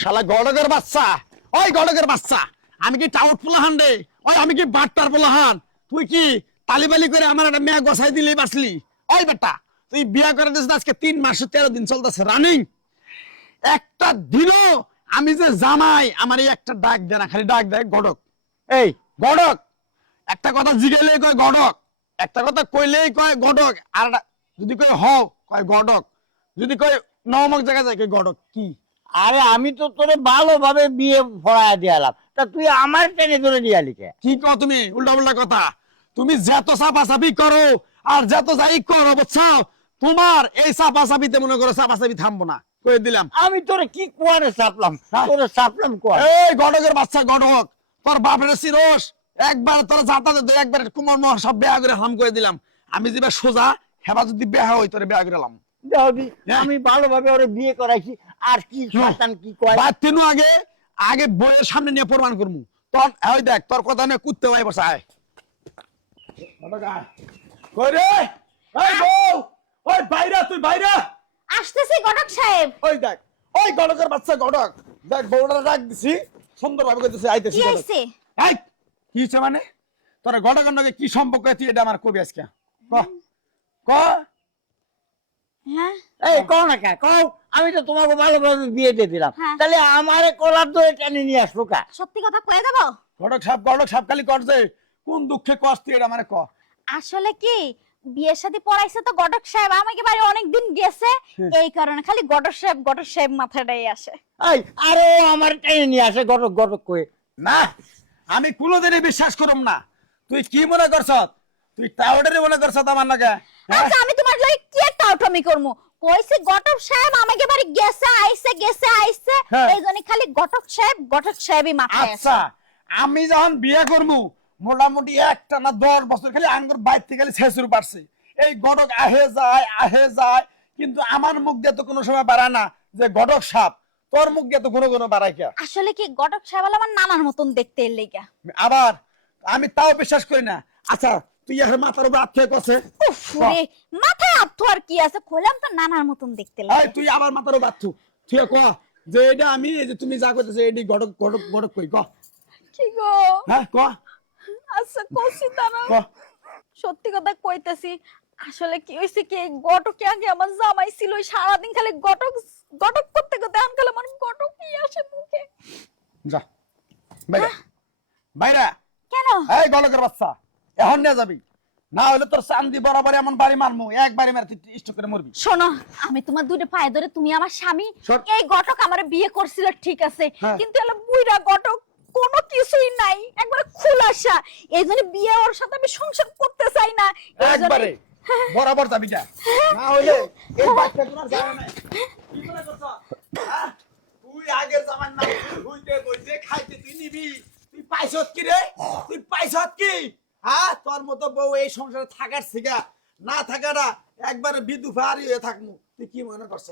শালা গড়কের বাচ্চা, ওই গড়কের বাচ্চা, আমি কি টাউট পোলাহান রে? ওই আমি কি বাট্টার পোলাহান? তুই কি তালিবালি করে আমার একটা মেয়া গসাই দিলেই বাঁচলি? ওই বেটা, তুই বিয়া করে দিস আজকে 3 মাস 13 দিন চলতেছে রানিং। একটা দিনও আমি যে জামাই আমার এই একটা ডাক দে না, খালি ডাক দেয় গড়ক। এই গড়ক, একটা কথা জিগেলেই কয় গড়ক, একটা কথা কইলেই কয় গড়ক, আর যদি কয় হও কয় গড়ক, যদি কয় নমক জায়গা যায় কয় গড়ক। কি আরে আমি তো তোরে ভালোভাবে বিয়ে পড়ায় দিয়ালাম, তা তুই আমার টেনে ধরে দিয়ালি কে? কি কও তুমি? উল্টা উল্টা কথা। তুমি যত চাপাচাপি করো আর যত যাই করো বুঝছো, তোমার এই চাপাচাপিতে মনে করো চাপাচাপি থামবো না, কয়ে দিলাম। আমি তোরে কি কোয়ারে চাপলাম? তোরে চাপলাম কোয়ারে? এই গড়কের বাচ্চা গড়ক, তোর বাপের সিরোস একবার তোর যাতায়াত একবার কুমার মহ সব বেয়া করে হাম করে দিলাম। আমি যেবা সোজা হেবা যদি বেহা হই তোরে বেয়া করে দিলাম। দাওদি, আমি ভালোভাবে ওরে বিয়ে করাইছি, আর কি শয়তান কি কয়? বাদ তিনু আগে আগে বইয়ের সামনে নিয়ে প্রমাণ করমু। তোর ওই দেখ তোর কথা নিয়ে কুত্তে ভাই বসা আয়। কই রে? ওই বউ, ওই বাইরা, তুই বাইরা। আসতেছি ঘটক সাহেব। ওই দেখ, ওই গড়কের বাচ্চা গড়ক, দেখ বউটা ডাক দিছি সুন্দর ভাবে কইতেছে আইতেছি। কি হইছে? এই কি হইছে মানে? তোর গড়কের লগে কি সম্পর্ক তুই এটা আমার কবি আজকে ক ক। হ্যাঁ এই কও না কে কও, আমি তো তোমাকে ভালোভাবে বিয়ে দিয়ে দিলাম, হ্যাঁ। তাহলে আমারে কলার ধরে টেনে নিয়ে আসলো কা? সত্যি কথা কয়ে দেব। গড়ক সাহেব খালি করছে কোন দুঃখে কষ্ট এটা মানে ক। আসলে কি বিয়ের সাথে পড়াইছে তো ঘটক সাহেব, আমাকে বাড়ি অনেকদিন গেছে, এই কারণে খালি ঘটক সাহেব মাথাটাই আসে। এই আরে ও আমার টেনে নিয়ে আসে গটক গটক কয়ে। না, আমি কোনোদিনই বিশ্বাস করব না। তুই কি মনে করছ? তুই টাউডারে মনে করছ আমার লাগে? আচ্ছা আমি তোমার লাগি কি একটা আউটমি করমু? কইছে ঘটক সাহেব আমাকে বাড়ি গেছে আইছে, হ্যাঁ। এইজন্য খালি ঘটক সাহেবই মাথায় আসে। আচ্ছা, আমি যখন বিয়ে করবো মোটামুটি একটা না 10 বছর খালি আঙ্গুর বাইর থেকে খালি শেষুর পারছে। এই গড়ক আহে যায়, কিন্তু আমার মুখ দিয়ে তো কোনো সময় বাড়ায় না যে গড়ক সাপ। তোর মুখ দিয়ে তো কোনো বাড়ায় কে? আসলে কি ঘটক সাহেব আমার নানার মতন দেখতে এর লেগা। আবার আমি তাও বিশ্বাস করি না। আচ্ছা তুই আর মাথার উপর হাত খেয়ে কছে। উফ রে, মাথায় আত্ম আর কি আছে, কইলাম তো নানার মতন দেখতে এই লাগে। তুই আবার মাথার উপর হাত থু। তুই ক যে এটা আমি এই যে তুমি যা কইতেছে এডি গড়ক কই ক। কি গো? হ্যাঁ ক আচ্ছা কইছি তারা, ক। সত্যি কথা কইতেছি। আসলে কি হইছে কি, ঘটকে আগে আমার জামাই ছিল, ওই সারাদিন খালি ঘটক করতে এখন খালি আমার ঘটকই আসে মুখে। যা বাইরে বাইরে। কেন? এই গলকের বাচ্চা, এখন নিয়ে যাবি, না হলে তোর চান্দি বরাবর এমন বাড়ি মারমু, একবারে মারতে স্টক করে মরবি। শোনো, আমি তোমার দুইটা পায়ে ধরে, তুমি আমার স্বামী। শোন। এই ঘটক আমার বিয়ে করছিল ঠিক আছে, হ্যাঁ। কিন্তু এলো বুইড়া ঘটক, কোনো কিছুই নাই, একবারে খুলাসা। এইজন্য বিয়ে ওর সাথে আমি সংসার করতে চাই না। এইজন্য- একবারে বরাবর যাবি যা, না হলে এই বাচ্চা তোমার যাবে না। কি মনে করছ? হ্যাঁ? তুই আগের জামান না হইতে বইতে খাইতে তুই নিবি, তুই পাইছত কি রে? তুই পাইছত কি? হ্যাঁ, তোর মতো বউ এই সংসারে থাকার শিখা না থাকাটা একবারে বিদুফারি হয়ে থাকমু। তুই কি মনে করছ?